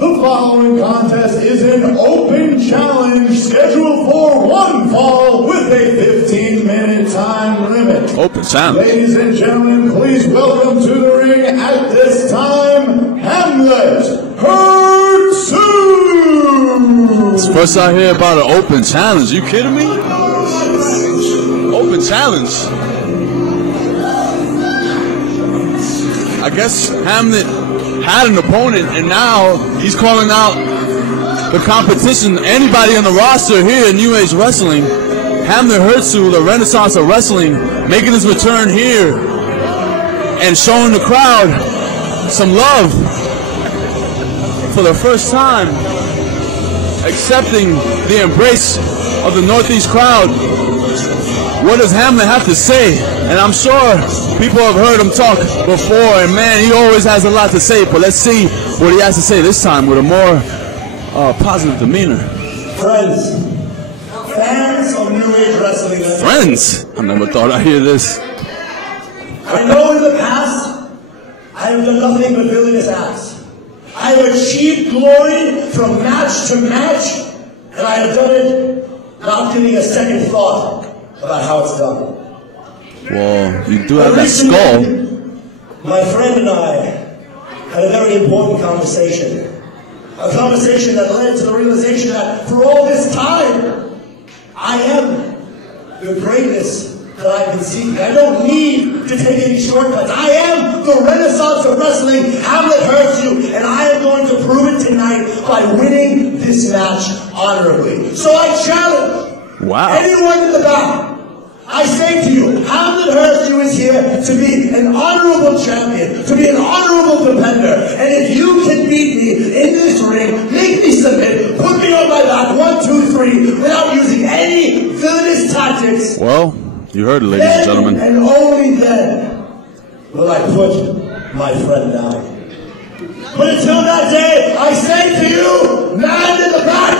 The following contest is an open challenge scheduled for one fall with a 15-minute time limit. Open challenge. Ladies and gentlemen, please welcome to the ring at this time, Hamlet Hurtssue! It's first I hear about an open challenge. You kidding me? Open challenge. I guess Hamlet had an opponent, and now he's calling out the competition. Anybody on the roster here in New Age Wrestling. Hamlet Hurtssue, the Renaissance of Wrestling, making his return here and showing the crowd some love for the first time, accepting the embrace of the Northeast crowd. What does Hamlet have to say? And I'm sure people have heard him talk before, and man, he always has a lot to say, but let's see what he has to say this time with a more positive demeanor. Friends, fans of New Age Wrestling. Friends? I never thought I'd hear this. I know in the past, I have done nothing but villainous acts. I have achieved glory from match to match, and I have done it not giving a second thought about how it's done. Well, you do have that skull. My friend and I had a very important conversation. A conversation that led to the realization that for all this time, I am the greatness that I've been seeking. I don't need to take any shortcuts. I am the Renaissance of Wrestling, Hamlet Hurtssue, and I am going to prove it tonight by winning this match honorably. So I challenge anyone in the back. I say to you, Hamlet Hurtssue is here to be an honorable champion, to be an honorable competitor. And if you can beat me in this ring, make me submit, put me on my back, 1, 2, 3, without using any villainous tactics. Well, you heard it, ladies and gentlemen. And only then will I put my friend down. But until that day, I say to you, man in the back,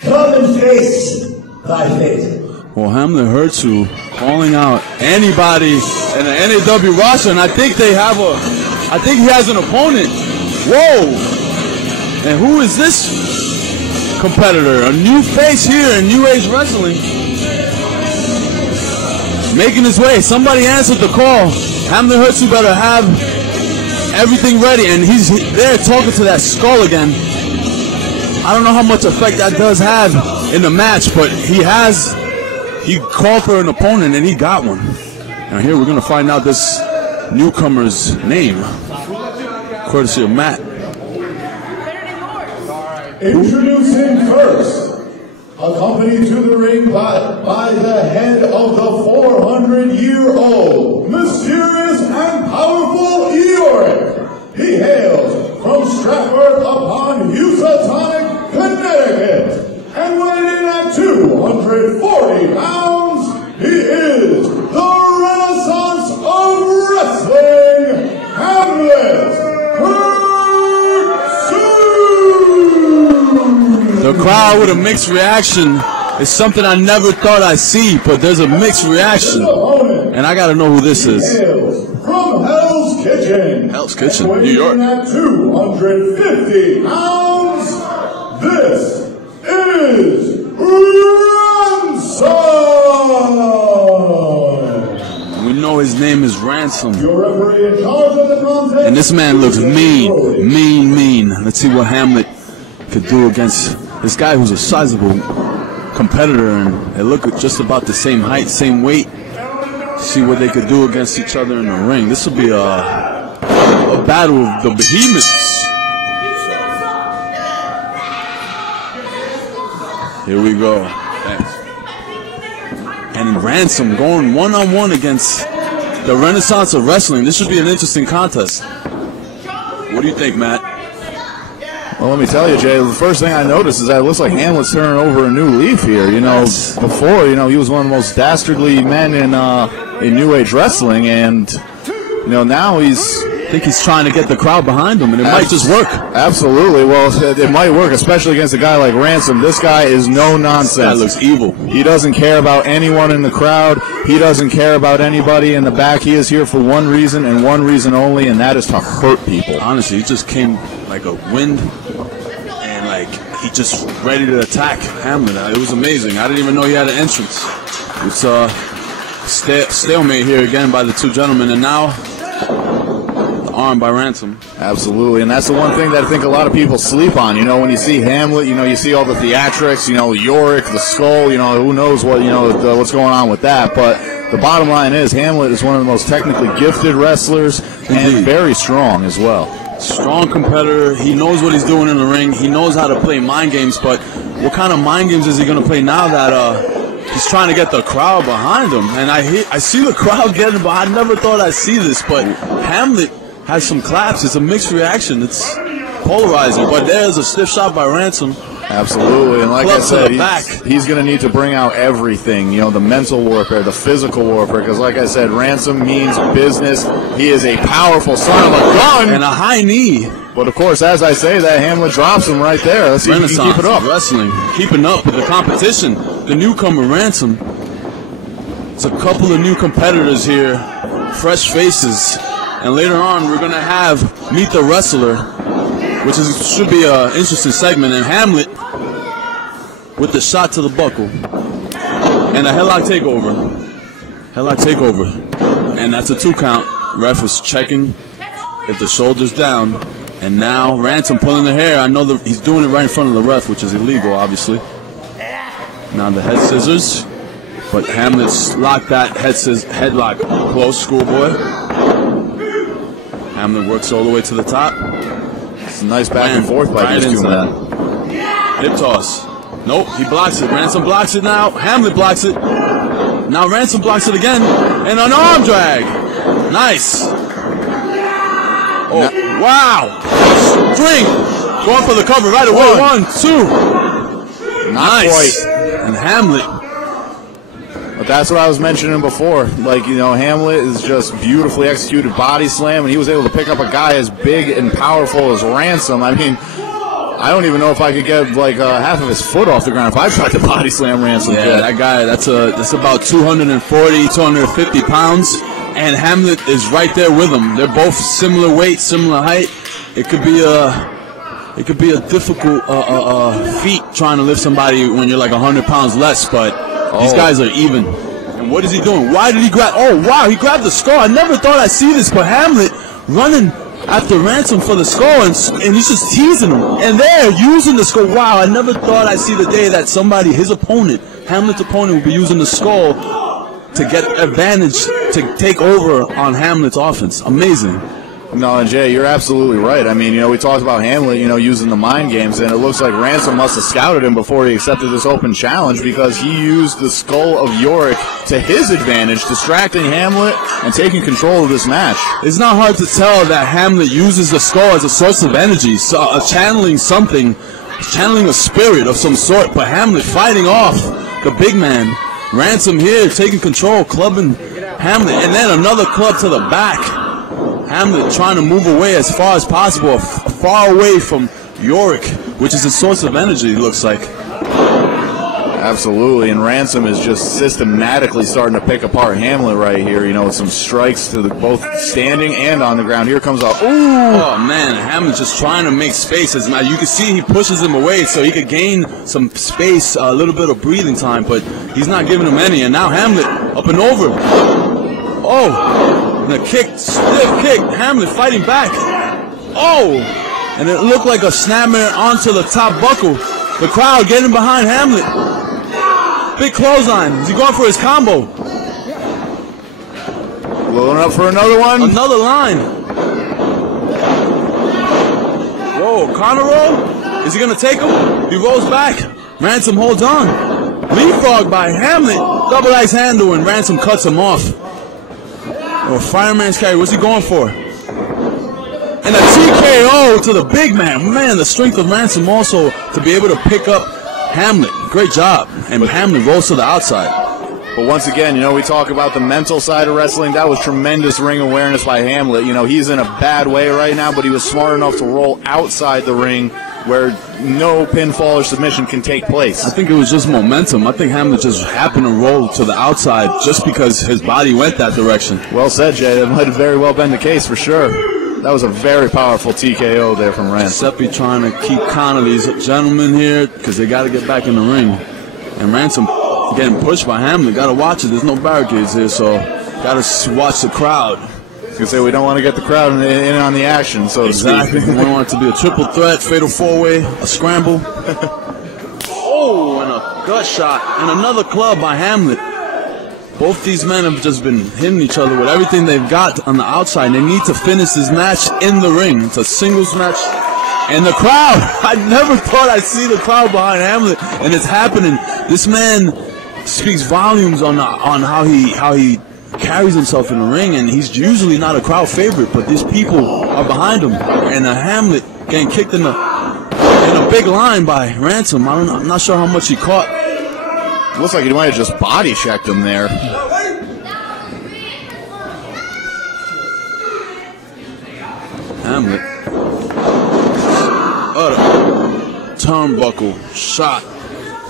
come and face thy fate. Well, Hamlet Hurtssue calling out anybody in the NAW roster, and I think he has an opponent. Whoa! And who is this competitor? A new face here in New Age Wrestling. Making his way. Somebody answered the call. Hamlet Hurtssue better have everything ready, and he's there talking to that skull again. I don't know how much effect that does have in the match, but he called for an opponent and he got one. Now here we're going to find out this newcomer's name, courtesy of Matt. Introducing first, accompanied to the ring by the head of the 400-year-old, mysterious and powerful Eeyore. He hails from Stratford-upon-Housatonic, Connecticut. And weighing in at 240 pounds, he is the Renaissance of Wrestling, Hamlet Hurtssue! The crowd with a mixed reaction is something I never thought I'd see, but there's a mixed reaction. And I gotta know who this is. From Hell's Kitchen. Hell's Kitchen, New York. At 250 pounds, this is Ransom! We know his name is Ransom. Your referee in charge of the contest. And this man looks mean. Let's see what Hamlet could do against this guy who's a sizable competitor, and they look just about the same height, same weight. See what they could do against each other in the ring. This will be a battle of the behemoths. Here we go. Thanks. And Ransom going one-on-one against the Renaissance of Wrestling. This should be an interesting contest. What do you think, Matt? Well, let me tell you, Jay, the first thing I noticed is that it looks like Hamlet's turning over a new leaf here. You know, before, you know, he was one of the most dastardly men in New Age Wrestling, and, you know, now he's think he's trying to get the crowd behind him, and it might just work. Absolutely. Well, it might work, especially against a guy like Ransom. This guy is no nonsense. That looks evil. He doesn't care about anyone in the crowd. He doesn't care about anybody in the back. He is here for one reason and one reason only, and that is to hurt people. Honestly, he just came like a wind, and like he just ready to attack Hamlet. It was amazing. I didn't even know he had an entrance. It's stalemate here again by the two gentlemen, and now the arm by Ransom. Absolutely, and that's the one thing that I think a lot of people sleep on. You know, when you see Hamlet, you know, you see all the theatrics, you know, Yorick, the skull, you know, who knows what, you know, what's going on with that. But the bottom line is Hamlet is one of the most technically gifted wrestlers and very strong as well. Strong competitor. He knows what he's doing in the ring. He knows how to play mind games, but what kind of mind games is he going to play now that he's trying to get the crowd behind him? And I see the crowd getting behind. I never thought I'd see this, but Hamlet has some claps. It's a mixed reaction. It's polarizing, but there's a stiff shot by Ransom. Absolutely, and like I said, he's going to need to bring out everything, you know, the mental warfare, the physical warfare, because like I said, Ransom means business. He is a powerful son of a gun. And a high knee. But of course, as I say that, Hamlet drops him right there. Let's see if he can keep it up. Wrestling, keeping up with the competition. The newcomer, Ransom. It's a couple of new competitors here, fresh faces. And later on, we're going to have Meet the Wrestler, which should be an interesting segment. And Hamlet with the shot to the buckle. And a headlock takeover. Headlock takeover. And that's a 2 count. Ref was checking if the shoulder's down. And now Ransom pulling the hair. I know that he's doing it right in front of the ref, which is illegal, obviously. Now the head scissors. But Hamlet's locked that headlock close, schoolboy. Hamlet works all the way to the top. It's a nice back and forth by these two men. Hip toss. Nope, he blocks it. Ransom blocks it now. Hamlet blocks it. Now Ransom blocks it again. And an arm drag. Nice. Oh, wow. String. Going for the cover right away. 1, 2. Nice. And Hamlet. But that's what I was mentioning before. Like, you know, Hamlet is just beautifully executed body slam, and he was able to pick up a guy as big and powerful as Ransom. I mean, I don't even know if I could get like half of his foot off the ground if I tried to body slam Ransom. Yeah, that guy, that's about 240, 250 pounds, and Hamlet is right there with him. They're both similar weight, similar height. It could be a difficult feat trying to lift somebody when you're like 100 pounds less, but these guys are even. And what is he doing? Why did he grab? Oh, wow, he grabbed the skull. I never thought I'd see this, but Hamlet running after Ransom for the skull, and he's just teasing him. And they're using the skull. Wow, I never thought I'd see the day that somebody, his opponent, Hamlet's opponent, would be using the skull to get advantage, to take over on Hamlet's offense. Amazing. No, and Jay, you're absolutely right. I mean, you know, we talked about Hamlet, you know, using the mind games, and it looks like Ransom must have scouted him before he accepted this open challenge, because he used the skull of Yorick to his advantage, distracting Hamlet and taking control of this match. It's not hard to tell that Hamlet uses the skull as a source of energy, so, channeling something, channeling a spirit of some sort, but Hamlet fighting off the big man. Ransom here taking control, clubbing Hamlet, and then another club to the back. Hamlet trying to move away as far as possible, far away from Yorick, which is a source of energy, it looks like. Absolutely, and Ransom is just systematically starting to pick apart Hamlet right here, you know, with some strikes to both standing and on the ground. Here comes a, ooh! Oh, man, Hamlet's just trying to make space. Now, you can see he pushes him away so he could gain some space, a little bit of breathing time, but he's not giving him any. And now Hamlet up and over. Oh! And a kick, stiff kick. Hamlet fighting back. Oh! And it looked like a snapmare onto the top buckle. The crowd getting behind Hamlet. Big clothesline. Is he going for his combo? Loading up for another one. Another line. Whoa, corner roll? Is he going to take him? He rolls back. Ransom holds on. Leapfrog by Hamlet. Double axe handle, and Ransom cuts him off. Oh, fireman's carry. What's he going for? And a TKO to the big man. Man, the strength of Ransom also to be able to pick up Hamlet. Great job. And Hamlet rolls to the outside. But once again, we talk about the mental side of wrestling. That was tremendous ring awareness by Hamlet. He's in a bad way right now, but he was smart enough to roll outside the ring where no pinfall or submission can take place. I think it was just momentum. I think Hamlet just happened to roll to the outside just because his body went that direction. Well said, Jay. That might have very well been the case for sure. That was a very powerful TKO there from Ransom. Giuseppe trying to keep count of these gentlemen here because they got to get back in the ring. And Ransom getting pushed by Hamlet. Got to watch it. There's no barricades here, so got to watch the crowd. I was going to say, we don't want to get the crowd in on the action, so exactly. We don't want it to be a triple threat, fatal four-way, a scramble. Oh, and a gut shot. And another club by Hamlet. Both these men have just been hitting each other with everything they've got on the outside. They need to finish this match in the ring. It's a singles match. And the crowd, I never thought I'd see the crowd behind Hamlet, and it's happening. This man speaks volumes on how he carries himself in the ring, and he's usually not a crowd favorite, but these people are behind him. And Hamlet getting kicked in a big line by Ransom. I'm not sure how much he caught. Looks like he might have just body checked him there. Hamlet. Turnbuckle shot.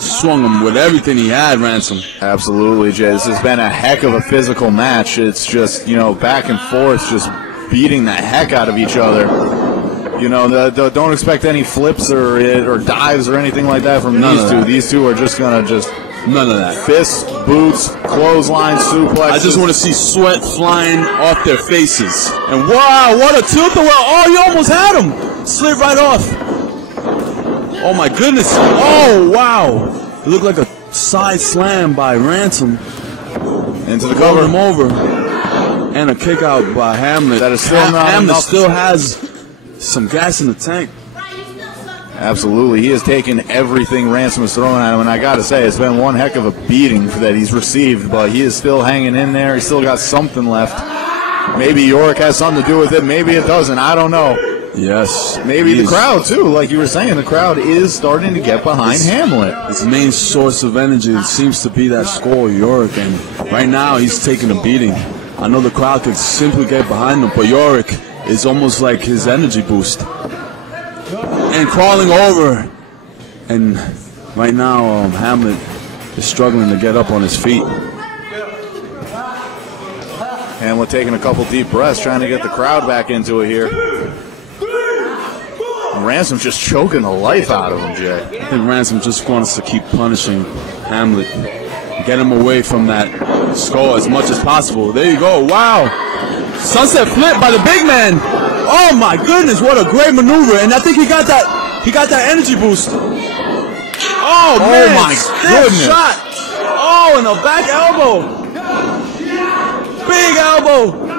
Swung him with everything he had, Ransom. Absolutely, Jay. This has been a heck of a physical match. It's just, back and forth, just beating the heck out of each other. Don't expect any flips or dives or anything like that from these two. These two are just going to none of that. Fists, boots, clothesline, suplexes. I just want to see sweat flying off their faces. And wow, what a tilt-a-whirl. Oh, you almost had him. Slid right off. Oh, my goodness. Oh, wow. It looked like a side slam by Ransom. Into the cover. Him over. And a kick out by Hamlet. That is still not Hamlet enough. Still has some gas in the tank. Absolutely. He has taken everything Ransom has thrown at him, and I got to say, it's been one heck of a beating that he's received, but he is still hanging in there. He's still got something left. Maybe Yorick has something to do with it. Maybe it doesn't. I don't know. Yes. Maybe the crowd, too. Like you were saying, the crowd is starting to get behind Hamlet. His main source of energy seems to be that skull, Yorick, and right now he's taking a beating. I know the crowd could simply get behind him, but Yorick is almost like his energy boost. And crawling over, and right now Hamlet is struggling to get up on his feet. Hamlet taking a couple deep breaths, trying to get the crowd back into it here. And Ransom's just choking the life out of him, Jay. I think Ransom just wants to keep punishing Hamlet, get him away from that skull as much as possible. There you go. Wow. Sunset flip by the big man. Oh my goodness, what a great maneuver. And I think he got that energy boost. Oh man, my goodness. Shot. Oh, and a back elbow. Big elbow.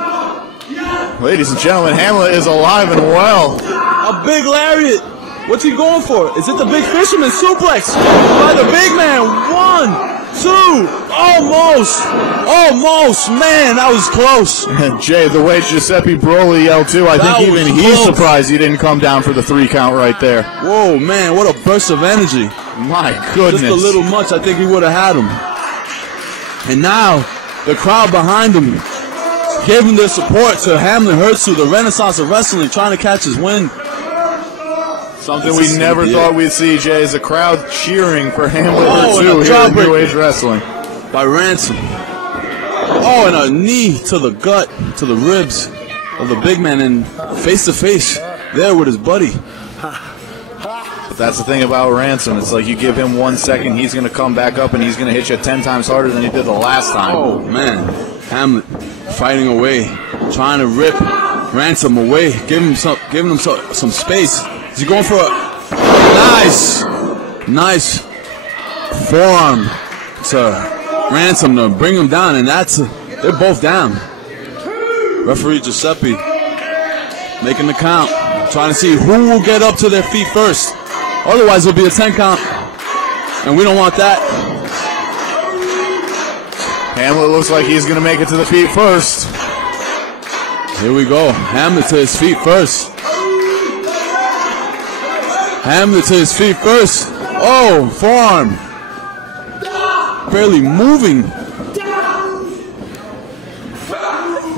Ladies and gentlemen, Hamlet is alive and well. A big lariat. What's he going for? Is it the big fisherman suplex by the big man? 1, 2, almost, man, that was close. And Jay, the way Giuseppe Broly yelled too, I think even he's surprised he didn't come down for the 3 count right there. Whoa, man, what a burst of energy. My goodness. Just a little much, I think he would have had him. And now, the crowd behind him gave him their support to Hamlet Hurtssue, the Renaissance of Wrestling, trying to catch his wind. Something we never thought we'd see, Jay, is a crowd cheering for Hamlet Hurtssue here in New Age Wrestling. By Ransom. Oh, and a knee to the gut, to the ribs of the big man, and face to face there with his buddy. But that's the thing about Ransom. It's like you give him 1 second, he's going to come back up and he's going to hit you 10 times harder than he did the last time. Oh, man. Hamlet fighting away, trying to rip Ransom away, giving him some space. Is he going for a nice forearm to Ransom to bring him down, and they're both down. Referee Giuseppe making the count, trying to see who will get up to their feet first. Otherwise, it'll be a 10 count, and we don't want that. Hamlet looks like he's going to make it to the feet first. Here we go. Hamlet to his feet first. Hamlet to his feet first. Oh, forearm. Barely moving.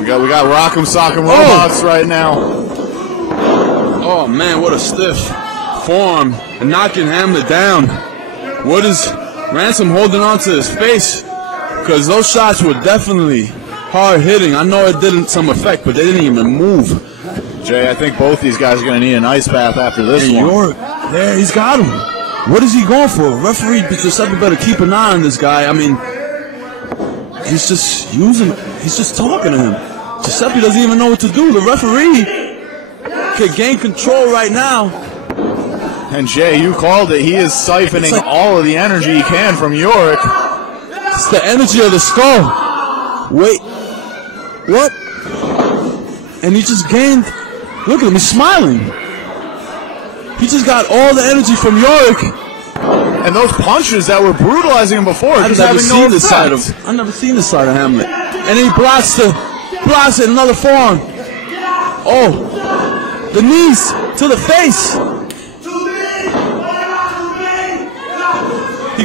We got Rock'em Sock'em Robots right now. Oh man, what a stiff forearm and knocking Hamlet down. What is Ransom holding on to his face? Because those shots were definitely hard hitting. I know it didn't some effect, but they didn't even move. Jay, I think both these guys are going to need an ice bath after this and one. York, there, he's got him. What is he going for? Referee Giuseppe better keep an eye on this guy. I mean, he's just talking to him. Giuseppe doesn't even know what to do. The referee can gain control right now. And Jay, you called it. He is siphoning all of the energy he can from York. It's the energy of the skull. Wait. What? And he just gained. Look at him. He's smiling. He just got all the energy from York. And those punches that were brutalizing him before. I've never seen this side of Hamlet. And he blocks it. Another forearm. Oh. The knees to the face.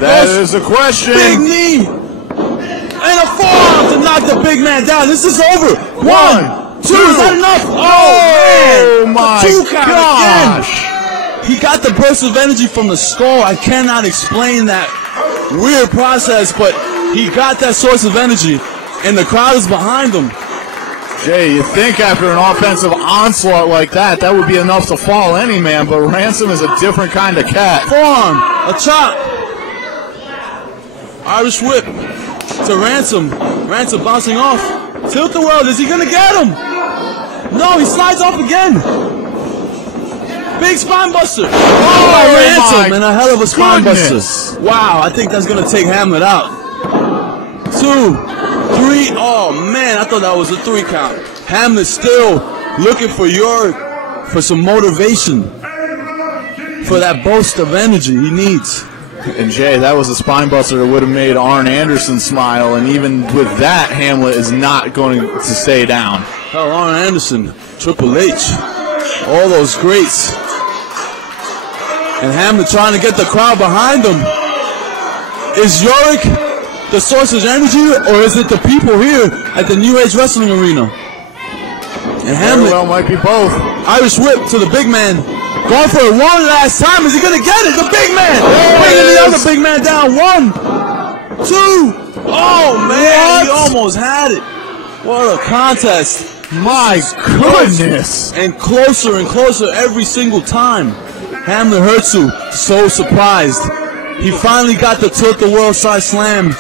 That is a question. Big knee. And a forearm to knock the big man down. This is over. One, two. Is that enough? Oh, man. My gosh. He got the burst of energy from the skull. I cannot explain that weird process, but he got that source of energy, and the crowd is behind him. Jay, you think after an offensive onslaught like that, that would be enough to fall any man, but Ransom is a different kind of cat. Forearm, a chop. Irish whip to Ransom. Ransom bouncing off. Tilt the world. Is he going to get him? No, he slides off again. Big spine buster. Oh, Ransom, and a hell of a spine buster. Wow, I think that's going to take Hamlet out. 2, 3. Oh, man, I thought that was a 3 count. Hamlet still looking for for some motivation, for that burst of energy he needs. And Jay, that was a spine buster that would have made Arn Anderson smile, and even with that, Hamlet is not going to stay down. Hell, Arn Anderson, Triple H, all those greats. And Hamlet trying to get the crowd behind him. Is Yorick the source of energy, or is it the people here at the New Age Wrestling Arena? And Hamlet, well, might be both. Irish whip to the big man. Going for it one last time. Is he going to get it? The big man. Bringing the other big man down. 1, 2. Oh, man. He almost had it. What a contest. My goodness. And closer every single time. Hamlet Hurtssue, so surprised. He finally got the Tilt the World side slam,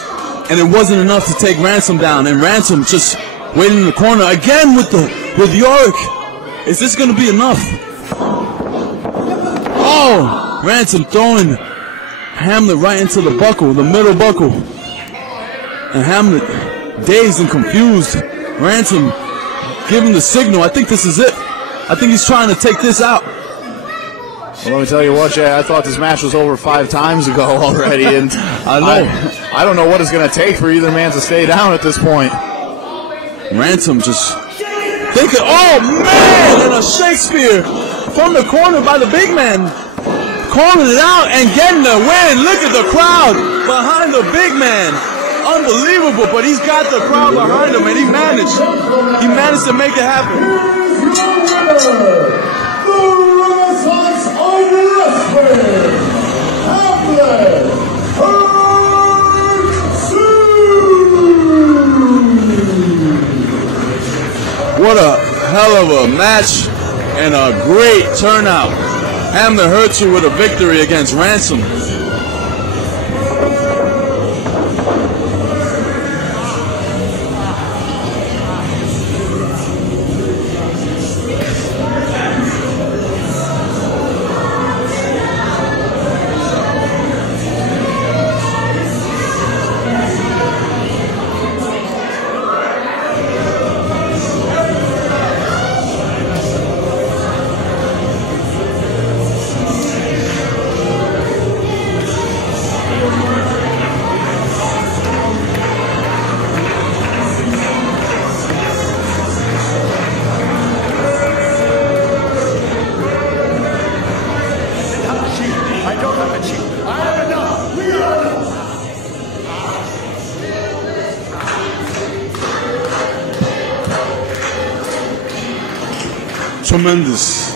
and it wasn't enough to take Ransom down. And Ransom just waiting in the corner again with Yorick. Is this going to be enough? Oh, Ransom throwing Hamlet right into the buckle, the middle buckle. And Hamlet, dazed and confused. Ransom giving the signal. I think this is it. I think he's trying to take this out. Well, let me tell you what, Jay, I thought this match was over 5 times ago already, and I don't know what it's going to take for either man to stay down at this point. Ransom just thinking, oh man, and a Shakespeare from the corner by the big man. Calling it out and getting the win. Look at the crowd behind the big man. Unbelievable, but he's got the crowd behind him, and he managed to make it happen. The Renaissance of Wrestling, Hamlet Hurtssue. What a hell of a match and a great turnout. Hamlet Hurtssue with a victory against Ransom. tremendous.